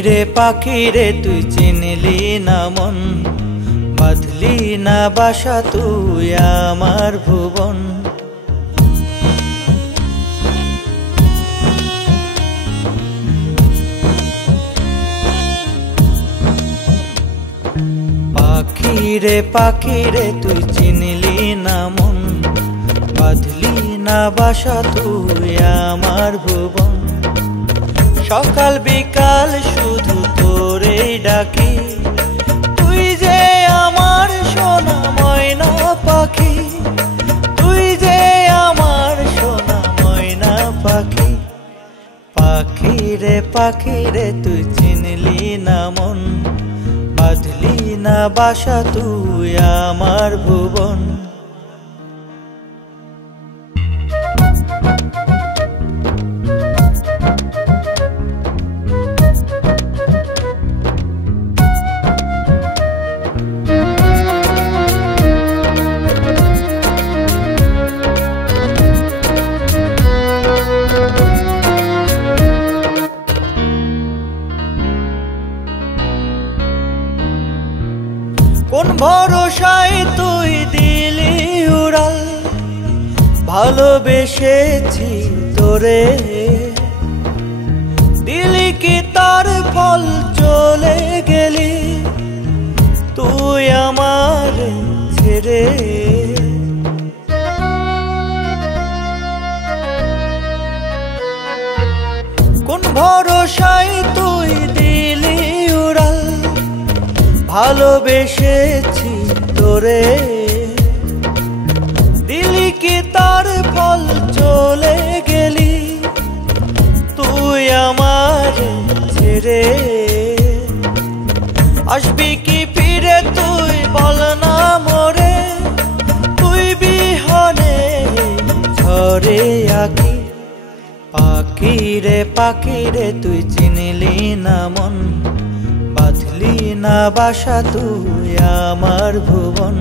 পাখি রে তুই চিনলি না মন, বাঁধলি না বাসা তুই আমার ভুবন। পাখি রে তুই চিনলি না মন, বাঁধলি না বাসা তুই আমার ভুবন। সকাল বিকাল শুধু তোরেই ডাকি, তুই যে আমার সোনা ময়না পাখি, তুই যে আমার সোনা ময়না পাখি। পাখি রে তুই চিনলি না মন, বাঁধলি না বাসা তুই আমার ভুবন। কোন ভরসায় তুই দিলি উড়াল, ভালোবেসেছি তোরে, দিলি কি তার ফল চলে গেলি তুই আমার ছেড়ে। কোন ভরসায় তুই দিলি উড়াল, ভালোবেসেছি তোরে, দিলি কি তার ফল চলে গেলি তুই আমার ছেড়ে। আসবি কি ফিরে তুই বল না মোরে, তুই বিহনে ঝরে আঁকি। পাখি রে তুই চিনলি না মন, বাঁধলি না বাসা তুই আমার ভুবন।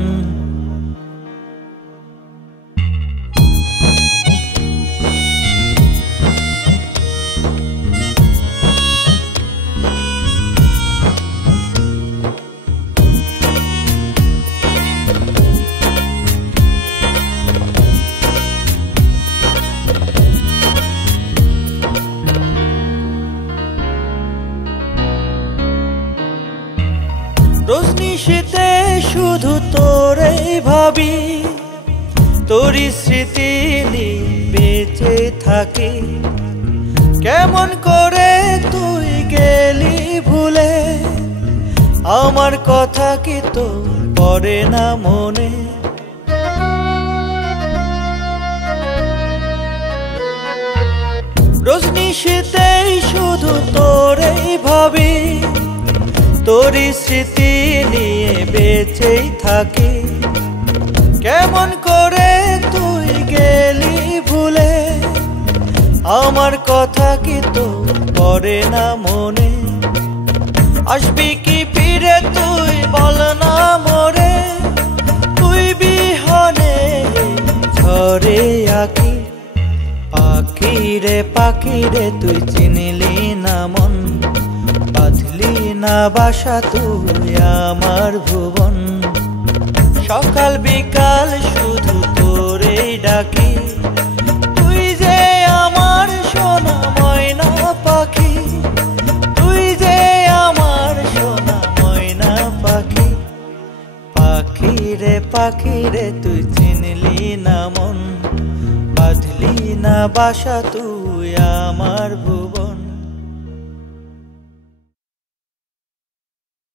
রোজনি শীতে শুধু তোরেই ভাবি, তোরই স্মৃতি নিয়ে বেঁচে থাকি। কেমন করে তুই গেলি ভুলে, আমার কথা কি তো পড়ে না মনে। রোজনি শীতেই শুধু তোরেই ভাবি, তোরই স্মৃতি নিয়ে বেঁচেই থাকি। কেমন করে তুই গেলি ভুলে, আমার কথা কি তো পড়ে না মনে। আসবি কি ফিরে তুই বল না মোরে, তুই বিহনে ঝরে আঁকি। পাখি রে তুই চিনলি না মন, বাঁধলি না বাসা তুই আমার ভুবন। সকাল বিকাল শুধু তোরেই ডাকি, তুই যে আমার সোনা ময়না পাখি, তুই যে আমার সোনা ময়না পাখি। পাখি রে তুই চিনলি না মন, বাঁধলি না বাসা তুই আমার ভুবন।